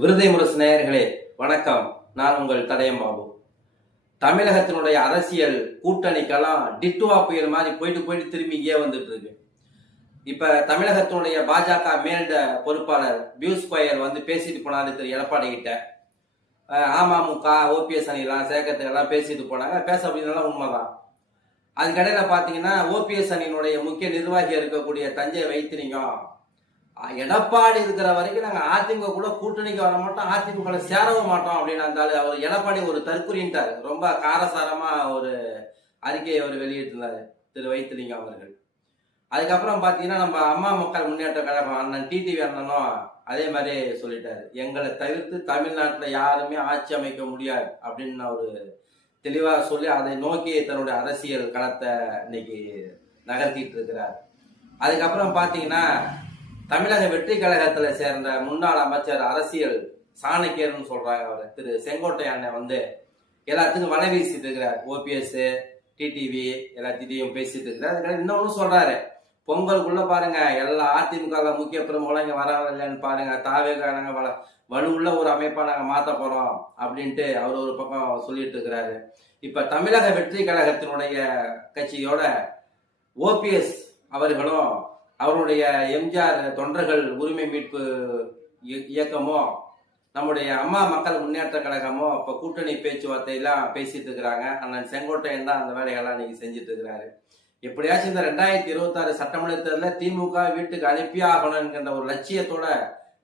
விருதை முரசு நேயர்களே வணக்கம். நான் உங்கள் தடயம் பாபு. தமிழகத்தினுடைய அரசியல் கூட்டணிக்கெல்லாம் டிட்டுவா புயல் மாதிரி போயிட்டு போயிட்டு திரும்பி இங்கே வந்துட்டு இருக்கு இப்ப தமிழகத்தினுடைய பாஜக மேலிட பொறுப்பாளர் பியூஸ் கோயல் வந்து பேசிட்டு போனாரு திரு எடப்பாடி கிட்ட. அமமுக ஓபிஎஸ் அணிலாம் சேகத்தை எல்லாம் பேசிட்டு போனாங்க. பேச அப்படின்னாலும் உண்மைதான். அதுக்கடையில பாத்தீங்கன்னா ஓபிஎஸ் அணியினுடைய முக்கிய நிர்வாகி இருக்கக்கூடிய தஞ்சை வைத்திரிங்கம் எடப்பாடி இருக்கிற வரைக்கும் நாங்க அதிமுக கூட கூட்டணிக்கு வர மாட்டோம் அதிமுக சேரவும் மாட்டோம் அப்படின்னு இருந்தாலும் அவர் எடப்பாடி ஒரு தற்குறின்ட்டாரு. ரொம்ப காரசாரமா ஒரு அறிக்கையை அவர் வெளியிட்டிருந்தாரு திரு வைத்திலிங்கம் அவர்கள். அதுக்கப்புறம் பாத்தீங்கன்னா நம்ம அம்மா மக்கள் முன்னேற்ற கழகம் அண்ணன் டிடிவி அண்ணனும் அதே மாதிரி சொல்லிட்டாரு. எங்களை தவிர்த்து தமிழ்நாட்டுல யாருமே ஆட்சி அமைக்க முடியாது அப்படின்னு அவரு தெளிவா சொல்லி அதை நோக்கி தன்னுடைய அரசியல் களத்தை இன்னைக்கு நகர்த்திட்டு இருக்கிறார். அதுக்கப்புறம் பாத்தீங்கன்னா தமிழக வெற்றி கழகத்துல சேர்ந்த முன்னாள் அமைச்சர் அரசியல் சாணக்கியர்னு சொல்றாங்க அவர். திரு செங்கோட்டை அண்ணன் வந்து எல்லாத்துக்கும் வலை வீசிட்டு இருக்கிறார். ஓபிஎஸ் டிடிவி எல்லாத்திட்டையும் பேசிட்டு இருக்கிறார். அதுக்காக இன்னொன்னு சொல்றாரு. பொங்கலுக்குள்ள பாருங்க எல்லா அதிமுக முக்கிய பிரமுகங்களும் இங்க வர இல்லைன்னு பாருங்க. தாவேக நாங்க வலுவுள்ள ஒரு அமைப்பா நாங்க மாத்த போறோம் அப்படின்ட்டு அவர் ஒரு பக்கம் சொல்லிட்டு இருக்கிறாரு. இப்ப தமிழக வெற்றி கழகத்தினுடைய கட்சியோட ஓபிஎஸ் அவர்களும் அவருடைய எம்ஜிஆர் தொண்டர்கள் உரிமை மீட்பு இயக்கமோ நம்முடைய அம்மா மக்கள் முன்னேற்ற கழகமோ இப்போ கூட்டணி பேச்சுவார்த்தையெல்லாம் பேசிட்டு இருக்கிறாங்க. அண்ணன் செங்கோட்டையன் தான் அந்த வேலையெல்லாம் இன்னைக்கு செஞ்சுட்டு இருக்கிறாரு. எப்படியாச்சும் இந்த ரெண்டாயிரத்தி இருபத்தி ஆறு சட்டமன்ற தேர்தலில் திமுக வீட்டுக்கு அனுப்பியே ஆகணும் என்கின்ற ஒரு லட்சியத்தோட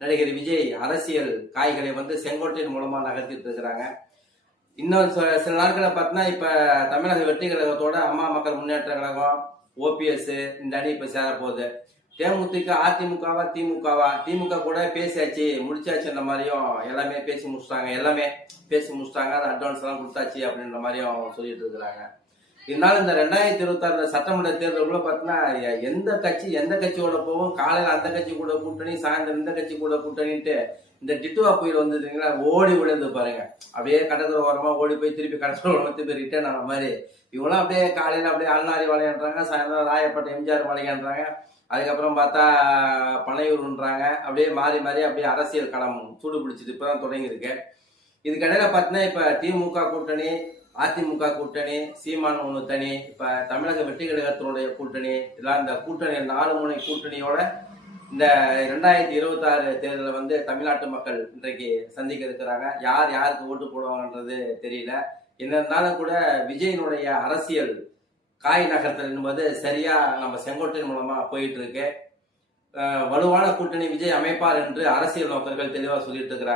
நடிகர் விஜய் அரசியல் காய்களை வந்து செங்கோட்டையின் மூலமா நகர்த்திட்டு இருக்கிறாங்க. இன்னும் சில சில நாட்களை பார்த்தீங்கன்னா இப்ப தமிழக வெற்றி கழகத்தோட அம்மா மக்கள் முன்னேற்ற கழகம் ஓபிஎஸ் இந்த அணி இப்ப சேர போகுது. தேமுதிக அதிமுகவா திமுகவா? திமுக கூட பேசியாச்சு முடிச்சாச்சுன்ற மாதிரியும் எல்லாமே பேசி முடிச்சிட்டாங்க. எல்லாமே பேசி முடிச்சிட்டாங்க. அது அட்வான்ஸ் எல்லாம் கொடுத்தாச்சு அப்படின்ற மாதிரியும் சொல்லிட்டு இருக்கிறாங்க. இருந்தாலும் இந்த ரெண்டாயிரத்தி இருபத்தாறு சட்டமன்ற தேர்தலுக்குள்ள பார்த்தீங்கன்னா எந்த கட்சி எந்த கட்சியோட போகும் காலையில அந்த கட்சி கூட கூட்டணி சாயந்தரம் இந்த கட்சி கூட கூட்டணின்ட்டு இந்த டிட்டுவா புயல் வந்ததுங்களா ஓடி விழுந்து பாருங்க. அப்படியே கடற்கரை ஓரமா ஓடி போய் திருப்பி கடற்கரை ஓரமா திருப்பி ரிட்டர்ன் ஆன மாதிரி. இவங்களாம் அப்படியே காலையில அப்படியே அண்ணாரி வளையன்றாங்க சாயந்தரம் ராயப்பட்ட எம்ஜிஆர் வளையன்றாங்க அதுக்கப்புறம் பார்த்தா பனையூர்ன்றாங்க அப்படியே மாறி மாறி அப்படியே அரசியல் களம் சூடு பிடிச்சிட்டு இப்பதான் தொடங்கியிருக்கு. இதுக்கிடையில பார்த்தீங்கன்னா இப்ப திமுக கூட்டணி அதிமுக கூட்டணி சீமான் ஒன்று தனி இப்ப தமிழக வெற்றி கழகத்தினுடைய கூட்டணி இதெல்லாம் இந்த கூட்டணி நாலு முனை கூட்டணியோட இந்த ரெண்டாயிரத்தி இருபத்தி ஆறு தேர்தலில் வந்து தமிழ்நாட்டு மக்கள் இன்றைக்கு சந்திக்க இருக்கிறாங்க. யார் யாருக்கு ஓட்டு போடுவாங்கன்றது தெரியல. என்ன இருந்தாலும் கூட விஜயனுடைய அரசியல் காய் நகர்த்தல் என்பது சரியா நம்ம செங்கோட்டையின் மூலமா போயிட்டு இருக்கு. வலுவான கூட்டணி விஜய் அமைப்பார் என்று அரசியல் நோக்கர்கள் தெளிவா சொல்லிட்டு இருக்கிறாங்க.